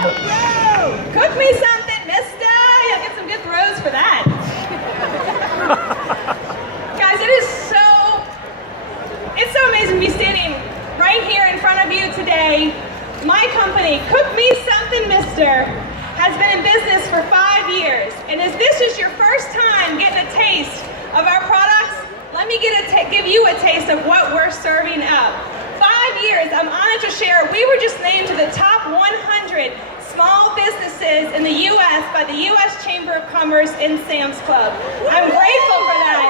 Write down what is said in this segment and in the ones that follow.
Cook me something, mister. You'll get some good throws for that. Guys, it's so amazing to be standing right here in front of you today. My company, Cookmesomethingmister, has been in business for 5 years. And if this is your first time getting a taste of our products, let me give you a taste of what we're serving up. 5 years, I'm honored to share, we were just named to the top 100 small businesses in the U.S. by the U.S. Chamber of Commerce in Sam's Club. I'm grateful for that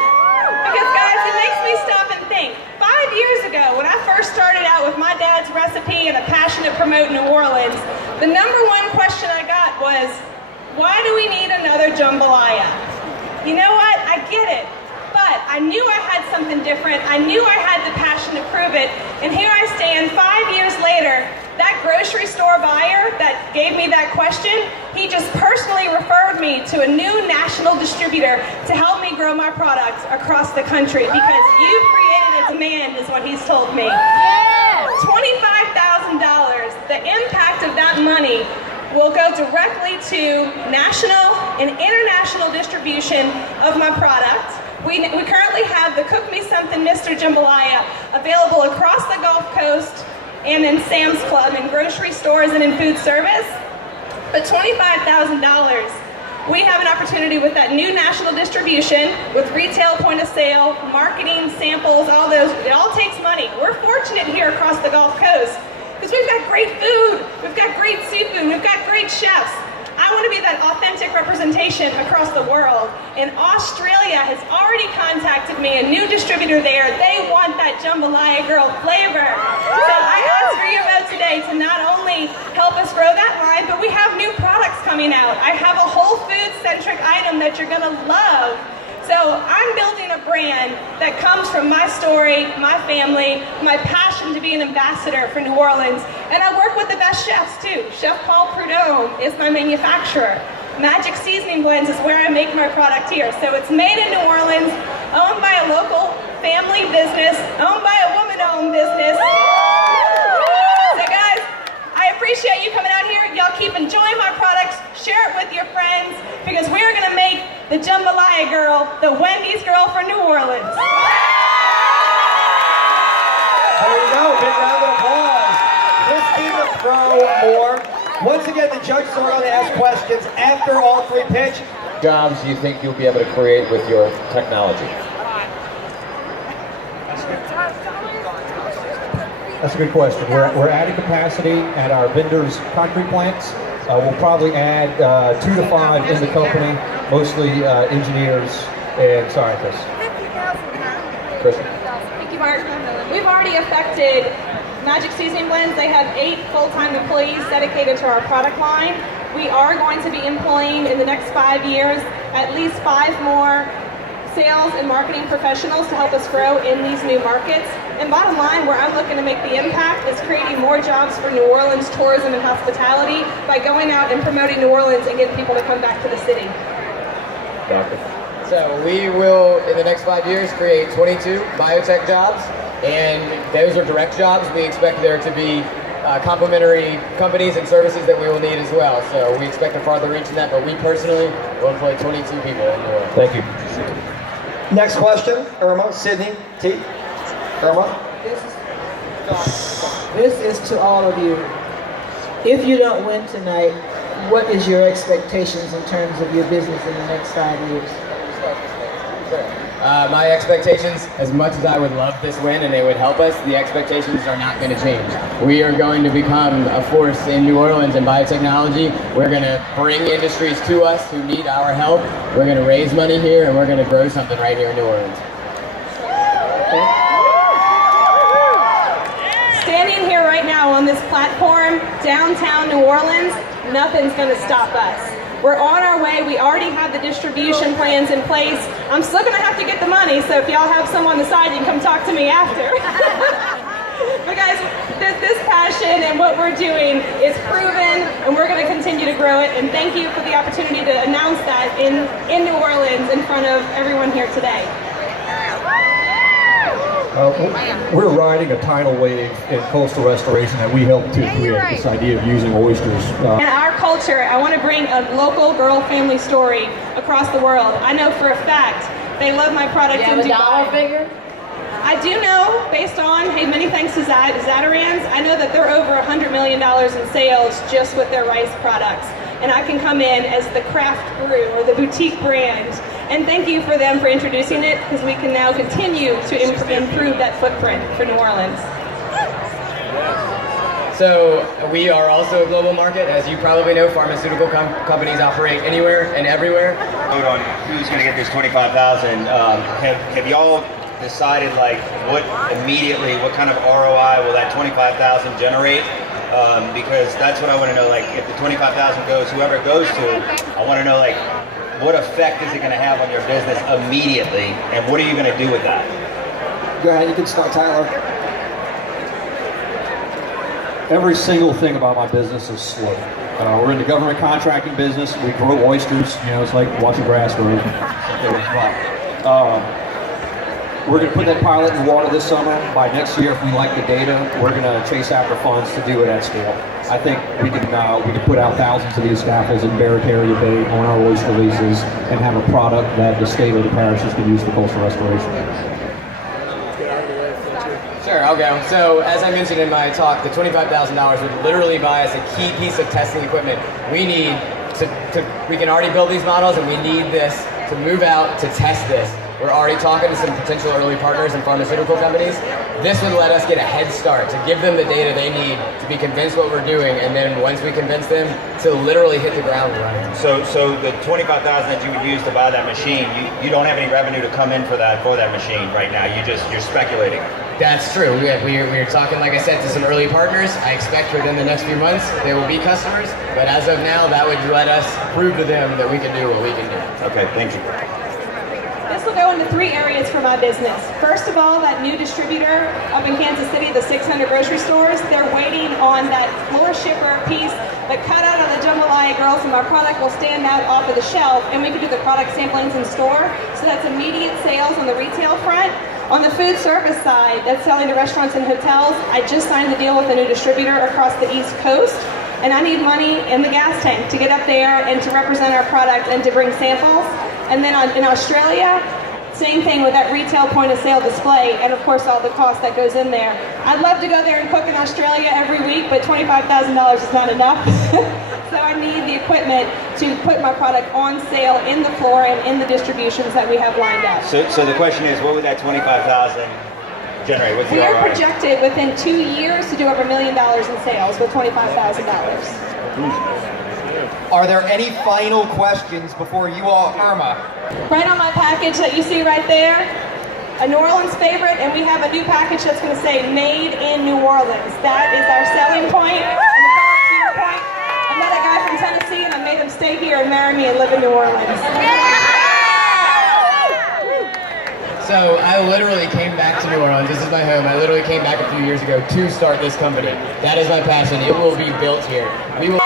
because, guys, it makes me stop and think. 5 years ago, when I first started out with my dad's recipe and a passion to promote New Orleans, the number one question I got was, why do we need another jambalaya? You know what? I get it. But I knew I had something different. I knew I had the passion to prove it. And here I stand 5 years later. That grocery store buyer that gave me that question, he just personally referred me to a new national distributor to help me grow my products across the country because you've created a demand, is what he's told me. $25,000. The impact of that money will go directly to national and international distribution of my product. We currently have the Cookmesomethingmister Jambalaya available across the Gulf Coast and in Sam's Club, in grocery stores and in food service. But $25,000, we have an opportunity with that new national distribution, with retail point of sale, marketing, samples, all those. It all takes money. We're fortunate here across the Gulf Coast because we've got great food, we've got great seafood, we've got great chefs. I want to be that authentic representation across the world. And Australia has already contacted me, a new distributor there. They want that Jambalaya Girl flavor. So I ask for your vote today to not only help us grow that line, but we have new products coming out. I have a whole food-centric item that you're going to love. So I'm building a brand that comes from my story, my family, my passion to be an ambassador for New Orleans. And I work with the best chefs too. Chef Preau is my manufacturer. Magic Seasoning Blends is where I make my product here. So it's made in New Orleans, owned by a local family business, owned by a woman-owned business. So guys, I appreciate you coming out here. Y'all keep enjoying my products. Share it with your friends because we're going to make the Jambalaya Girl, the Wendy's Girl for New Orleans. There you go, big round of applause. Kristin, Preau, more. Once again, the judges are going to ask questions after all three pitch. Jobs do you think you'll be able to create with your technology? That's a good question. We're adding capacity at our vendors' concrete plants. We'll probably add 2 to 5 in the company, mostly engineers and scientists. Kristin. Thank you, Mark. We've already affected Magic Seasoning Blends. They have 8 full-time employees dedicated to our product line. We are going to be employing in the next 5 years at least 5 more sales and marketing professionals to help us grow in these new markets. And bottom line, where I'm looking to make the impact is creating more jobs for New Orleans tourism and hospitality by going out and promoting New Orleans and getting people to come back to the city. So we will, in the next 5 years, create 22 biotech jobs, and those are direct jobs. We expect there to be complementary companies and services that we will need as well. So we expect a farther reach in that, but we personally will employ 22 people in New Orleans. Thank you. Next question, Irma, Sydney, T. Irma. This is to all of you. If you don't win tonight, what is your expectations in terms of your business in the next 5 years? My expectations, as much as I would love this win and it would help us, the expectations are not going to change. We are going to become a force in New Orleans in biotechnology. We're going to bring industries to us who need our help. We're going to raise money here and we're going to grow something right here in New Orleans. Standing here right now on this platform, downtown New Orleans, nothing's going to stop us. We're on our way. We already have the distribution plans in place. I'm still going to have to get the money, so if y'all have some on the side, you can come talk to me after. But guys, this passion and what we're doing is proven, and we're going to continue to grow it. And thank you for the opportunity to announce that in New Orleans in front of everyone here today. We're riding a tidal wave in coastal restoration that we helped to create this idea of using oysters. And our culture, I want to bring a local girl family story across the world. I know for a fact they love my product in Dubai. dollar figure? I do know, based on, hey, many thanks to Zatarans, I know that they're over $100 million in sales just with their rice products. And I can come in as the craft brew or the boutique brand. And thank you for them for introducing it, because we can now continue to improve that footprint for New Orleans. So we are also a global market. As you probably know, pharmaceutical companies operate anywhere and everywhere. Vote on who's going to get this 25,000. Have y'all decided like what kind of ROI will that 25,000 generate? Because that's what I want to know. Like, if the 25,000 goes, whoever it goes to, I want to know like what effect is it going to have on your business immediately, and what are you going to do with that? Go ahead, you can start, Tyler. Every single thing about my business is slow. We're in the government contracting business. We grow oysters. You know, it's like watching grass grow. We're going to put that pilot in the water this summer. By next year, if we like the data, we're going to chase after funds to do it at scale. I think we can put out thousands of these scaffolds in Barataria Bay on our oyster leases and have a product that the state or the parishes can use for coastal restoration. Sure, I'll go. So, as I mentioned in my talk, the $25,000 would literally buy us a key piece of testing equipment. We need we can already build these models, and we need this to move out to test this. We're already talking to some potential early partners and pharmaceutical companies. This would let us get a head start to give them the data they need to be convinced what we're doing, and then once we convince them, to literally hit the ground running. So the 25,000 that you would use to buy that machine, you don't have any revenue to come in for that machine right now. You're speculating. That's true. We're talking, like I said, to some early partners. I expect within the next few months they will be customers, but as of now, that would let us prove to them that we can do what we can do. Okay, thank you. This will go into 3 areas for my business. First of all, that new distributor up in Kansas City, the 600 grocery stores, they're waiting on that floor shipper piece, the cutout of the Jambalaya Girl, so my product will stand out off of the shelf, and we can do the product samplings in store. So that's immediate sales on the retail front. On the food service side, that's selling to restaurants and hotels, I just signed the deal with a new distributor across the East Coast, and I need money in the gas tank to get up there and to represent our product and to bring samples. And then in Australia, same thing with that retail point of sale display, and of course all the cost that goes in there. I'd love to go there and cook in Australia every week, but $25,000 is not enough. So I need the equipment to put my product on sale in the floor and in the distributions that we have lined up. So the question is, what would that 25,000 generate? What's the We are ROI? projected within 2 years to do over $1 million in sales with $25,000. Are there any final questions before you all, Irma? Right on my package that you see right there, a New Orleans favorite, and we have a new package that's going to say Made in New Orleans. That is our selling point and the volunteer point. I met a guy from Tennessee and I made him stay here and marry me and live in New Orleans. So I literally came back to New Orleans. This is my home. I literally came back a few years ago to start this company. That is my passion. It will be built here. We will.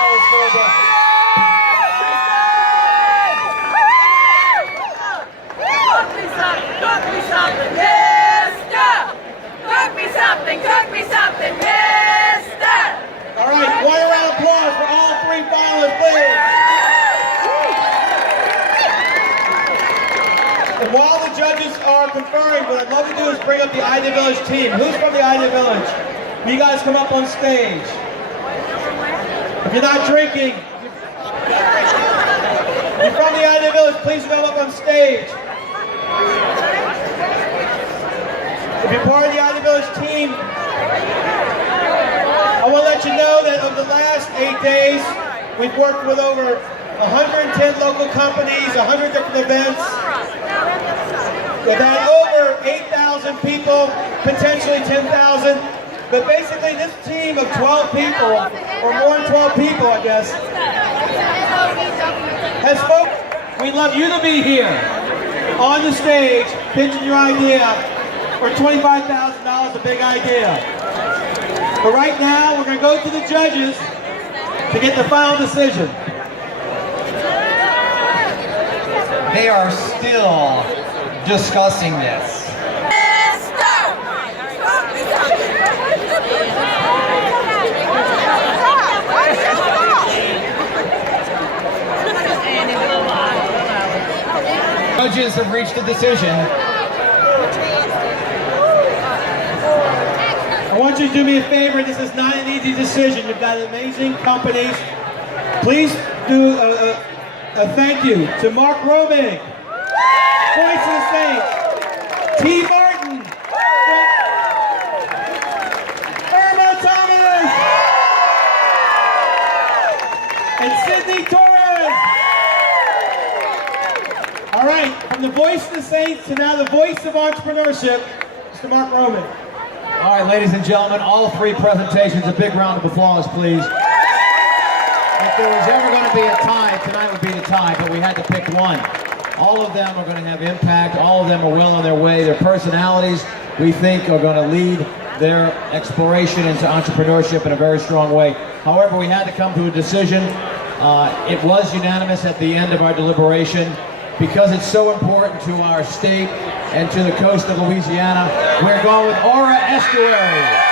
Cook me something, mister! All right, one round of applause for all 3 finalists, please. And while the judges are conferring, what I'd love to do is bring up the Idea Village team. Who's from the Idea Village? Will you guys come up on stage? If you're not drinking, if you're from the Idea Village, please come up on stage. If you're part of the Idea Village team, I want to let you know that over the last 8 days, we've worked with over 110 local companies, 100 different events. We've had over 8,000 people, potentially 10,000. But basically, this team of 12 people, or more than 12 people, I guess, has spoken. We'd love you to be here on the stage, pitching your idea for $25,000, a big idea. But right now, we're going to go to the judges to get the final decision. They are still discussing this. judges have reached a decision. I want you to do me a favor. This is not an easy decision. You've got amazing companies. Please do a thank you to Mark Romig, Voice of the Saints, T. Martin, Irma Thomas, and Sydney Torres. All right, from the Voice of the Saints to now the Voice of Entrepreneurship, Mr. Mark Romig. All right, ladies and gentlemen, all three presentations, a big round of applause, please. If there was ever going to be a tie, tonight would be the tie, but we had to pick one. All of them are going to have impact. All of them are well on their way. Their personalities, we think, are going to lead their exploration into entrepreneurship in a very strong way. However, we had to come to a decision. It was unanimous at the end of our deliberation. Because it's so important to our state and to the coast of Louisiana, we're going with Aura Estuary.